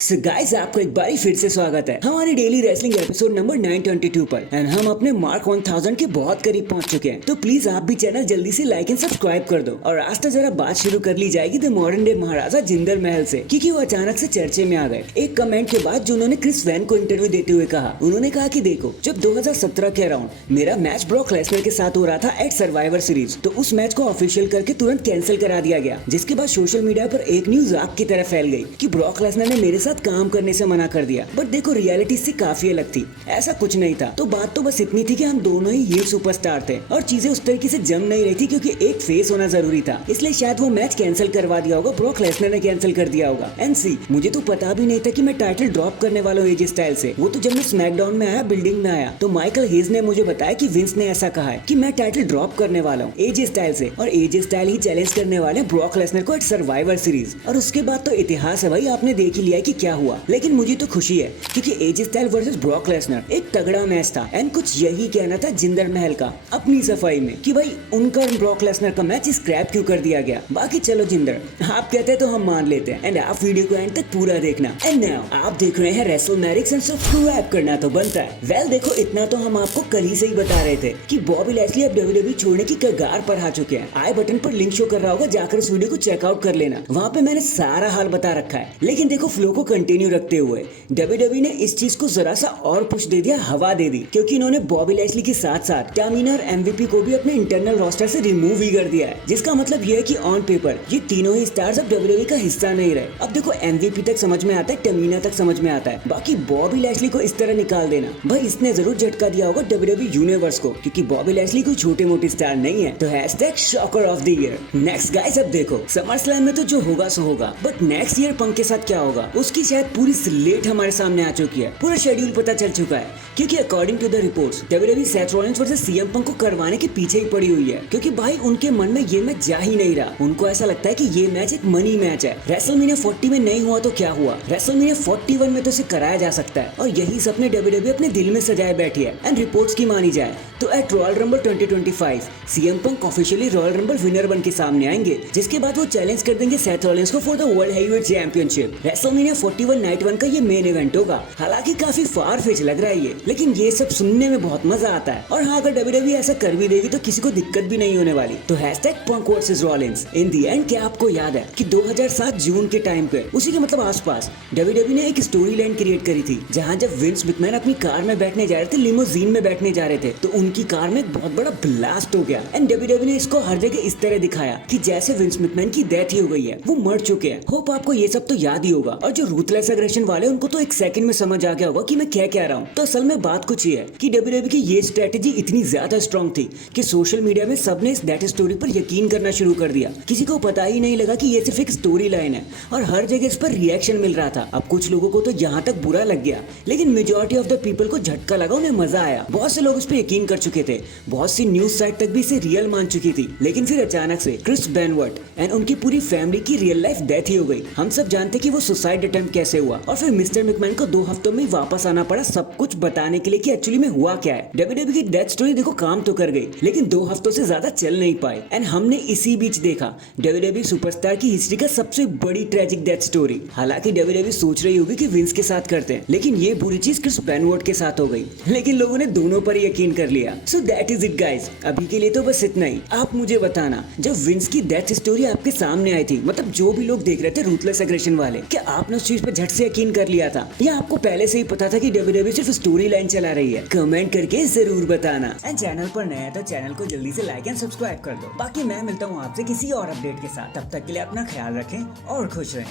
Guys आपको एक बारी फिर से स्वागत है हमारी डेली रेसलिंग एपिसोड नंबर 922 पर एंड हम अपने मार्क 1000 के बहुत करीब पहुंच चुके हैं। तो प्लीज आप भी चैनल जल्दी से लाइक एंड सब्सक्राइब कर दो। और आज तो जरा बात शुरू कर ली जाएगी द मॉडर्न डे महाराजा जिंदर महल से, क्योंकि वो अचानक से चर्चे में आ गए एक कमेंट के बाद जो उन्होंने क्रिस वैन को इंटरव्यू देते हुए कहा। उन्होंने कहा कि देखो, जब 2017 के अराउंड मेरा मैच ब्रॉक लेसनर के साथ हो रहा था एट सर्वाइवर सीरीज, तो उस मैच को ऑफिशियल करके तुरंत कैंसिल करा दिया गया, जिसके बाद सोशल मीडिया पर एक न्यूज आग की तरह फैल गई कि ब्रॉक लेसनर ने मेरे साथ काम करने से मना कर दिया। बट देखो, रियलिटी से काफी अलग थी, ऐसा कुछ नहीं था। तो बात तो बस इतनी थी कि हम दोनों ही ये सुपरस्टार थे और चीजें उस तरीके से जम नहीं रही थी, क्योंकि एक फेस होना जरूरी था। इसलिए शायद वो मैच कैंसिल करवा दिया होगा, ब्रॉक लेसनर ने कैंसिल कर दिया होगा। एंड सी, मुझे तो पता भी नहीं था कि मैं टाइटल ड्रॉप करने वाला हूँ एजे स्टाइल से। वो तो जब मैं स्मैकडाउन में आया, बिल्डिंग में आया, तो माइकल हेज ने मुझे बताया कि विंस ने ऐसा कहा है कि मैं टाइटल ड्रॉप करने वाला हूँ एजे स्टाइल से, और एजे स्टाइल ही चैलेंज करने वाले ब्रॉक लेसनर को एट सर्वाइवर सीरीज। और उसके बाद तो इतिहास है भाई, आपने देख ही लिया कि क्या हुआ। लेकिन मुझे तो खुशी है क्योंकि एजे स्टाइल वर्सेस ब्रॉक लेसनर एक तगड़ा मैच था। एंड कुछ यही कहना था जिंदर महल का अपनी सफाई में कि भाई उनका ब्रॉक लेसनर का मैच स्क्रैप क्यों कर दिया गया। बाकी चलो जिंदर, आप कहते हैं तो हम मान लेते हैं। एंड आप वीडियो को एंड तक पूरा देखना। एंड नाउ आप देख रहे हैं रेसलमैनिक्स एंड सब्सक्राइब करना तो बनता है। वेल देखो, इतना तो हम आपको कल ही से ही बता रहे थे कि बॉबी लैशली अब डब्ल्यूडब्ल्यूई छोड़ने की कगार पर आ चुके हैं। आई बटन पर लिंक शो कर रहा होगा, जाकर उस वीडियो को चेकआउट कर लेना, वहाँ पे मैंने सारा हाल बता रखा है। लेकिन देखो, फ्लो को कंटिन्यू रखते हुए डब्ल्यूडब्ल्यूई ने इस चीज को जरा सा और पुश दे दिया, हवा दे दी, क्योंकि इन्होंने बॉबी लैशली के साथ साथ टामिना और एमवीपी को भी अपने इंटरनल रोस्टर से रिमूव ही कर दिया है। जिसका मतलब ये है कि ऑन पेपर ये तीनों ही स्टार्स अब डब्ल्यूडब्ल्यूई का हिस्सा नहीं रहे। अब देखो, एमवीपी तक समझ में आता है, टामिना तक समझ में आता है, बाकी बॉबी लैशली को इस तरह निकाल देना, भाई इसने जरूर झटका दिया होगा डब्ल्यूडब्ल्यूई यूनिवर्स को, क्योंकि बॉबी लैशली कोई छोटे मोटे स्टार नहीं है। तो hashtag shocker of the year. Next guys, अब देखो समर स्लैम में तो जो होगा सो होगा, बट नेक्स्ट ईयर पंक के साथ क्या होगा उसकी शायद पूरी स्लेट हमारे सामने आ चुकी है। पूरा शेड्यूल पता चल चुका है, क्योंकि according to the reports WWE Seth Rollins versus CM Punk को करवाने के पीछे ही पड़ी हुई है, क्योंकि भाई उनके मन में ये मैच जा ही नहीं रहा। उनको ऐसा लगता है कि ये मैच एक मनी मैच है। रेसलमेनिया 40 में नहीं हुआ तो क्या हुआ, रेसलमेनिया 41 में तो इसे कराया जा सकता है। और यही सपने डब्ल्यूडब्ल्यूई अपने दिल में सजाए बैठी है। एंड रिपोर्ट्स की मानी जाए तो at Royal Rumble 2025 CM Punk officially Royal Rumble winner बन के सामने आएंगे, जिसके बाद वो चैलेंज कर देंगे सेथ रॉलिंस को for the world heavyweight championship. WrestleMania 41 night 1 का ये मेन इवेंट होगा। हालांकि काफी फार फेच लग रहा है ये, लेकिन ये सब सुनने में बहुत मजा आता है। और हाँ, अगर डब्ल्यूडब्ल्यूई ऐसा कर भी देगी तो किसी को दिक्कत भी नहीं होने वाली। तो hashtag punk versus Rollins. In the and क्या आपको याद है कि 2007 जून के टाइम पे, उसी के मतलब आसपास, डब्ल्यूडब्ल्यूई ने एक स्टोरी लाइन क्रिएट करी थी, जहाँ जब विंस मैकमैन अपनी कार में बैठने जा रहे थे, लिमोजीन में बैठने जा रहे थे, तो उनकी कार में एक बहुत बड़ा ब्लास्ट हो गया। एंड डब्ल्यूडब्ल्यूई ने इसको हर जगह इस तरह दिखाया कि जैसे विंस मैकमैन की डेथ ही हो गई है, वो मर चुके हैं। होप आपको ये सब तो याद ही होगा। और जो रूथलेस एग्रेशन वाले, उनको तो एक सेकंड में समझ आ गया होगा कि मैं क्या कह रहा हूँ। तो असल में बात कुछ ये है कि डब्ल्यूडब्ल्यूई की ये स्ट्रेटेजी इतनी ज्यादा स्ट्रांग थी कि सोशल मीडिया में सबने इस दैट स्टोरी पर यकीन करना शुरू कर दिया। किसी को पता ही नहीं लगा कि ये सिर्फ एक स्टोरी लाइन है, और हर जगह इस पर रिएक्शन मिल रहा था। अब कुछ लोगों को तो यहाँ तक बुरा लग गया, लेकिन मेजॉरिटी ऑफ द पीपल को झटका लगा, उन्हें मजा आया। बहुत से लोग इस पर यकीन कर चुके थे, बहुत सी न्यूज साइट तक भी इसे रियल मान चुकी थी। लेकिन फिर अचानक से क्रिस बेनवर्ट एंड उनकी पूरी फैमिली की रियल लाइफ डेथ ही हो गई। हम सब जानते कि वो सुसाइड अटेम्प्ट कैसे हुआ, और फिर मिस्टर मैकमैन को 2 हफ्तों में वापस आना पड़ा सब कुछ बताने के लिए कि एक्चुअली में हुआ क्या है। डब्ल्यूडब्ल्यूई की डेथ स्टोरी देखो काम तो कर गई, लेकिन 2 हफ्तों से ज्यादा चल नहीं पाई। एंड हमने इसी बीच देखा डब्ल्यूडब्ल्यूई सुपरस्टार की हिस्ट्री का सबसे बड़ी ट्रेजिक डेथ स्टोरी। हालांकि डब्ल्यूडब्ल्यूई सोच रही होगी कि विंस के साथ करते हैं, लेकिन ये बुरी चीज क्रिस बेनवर्ट के साथ हो गई। लेकिन लोगों ने दोनों पर यकीन कर लिया। So that is it guys, अभी के लिए तो बस इतना ही। आप मुझे बताना, जब विंस की डेथ स्टोरी आपके सामने आई थी, मतलब जो भी लोग देख रहे थे रूथलेस एग्रेशन वाले, क्या आपने उस चीज पर झट से यकीन कर लिया था, या आपको पहले से ही पता था कि डब्ल्यूडब्ल्यूई सिर्फ स्टोरी लाइन चला रही है? कमेंट करके जरूर बताना। एंड चैनल पर नया है तो चैनल को जल्दी से लाइक एंड सब्सक्राइब कर दो। बाकी मैं मिलता हूँ आपसे किसी और अपडेट के साथ। तब तक के लिए अपना ख्याल रखें और खुश रहें।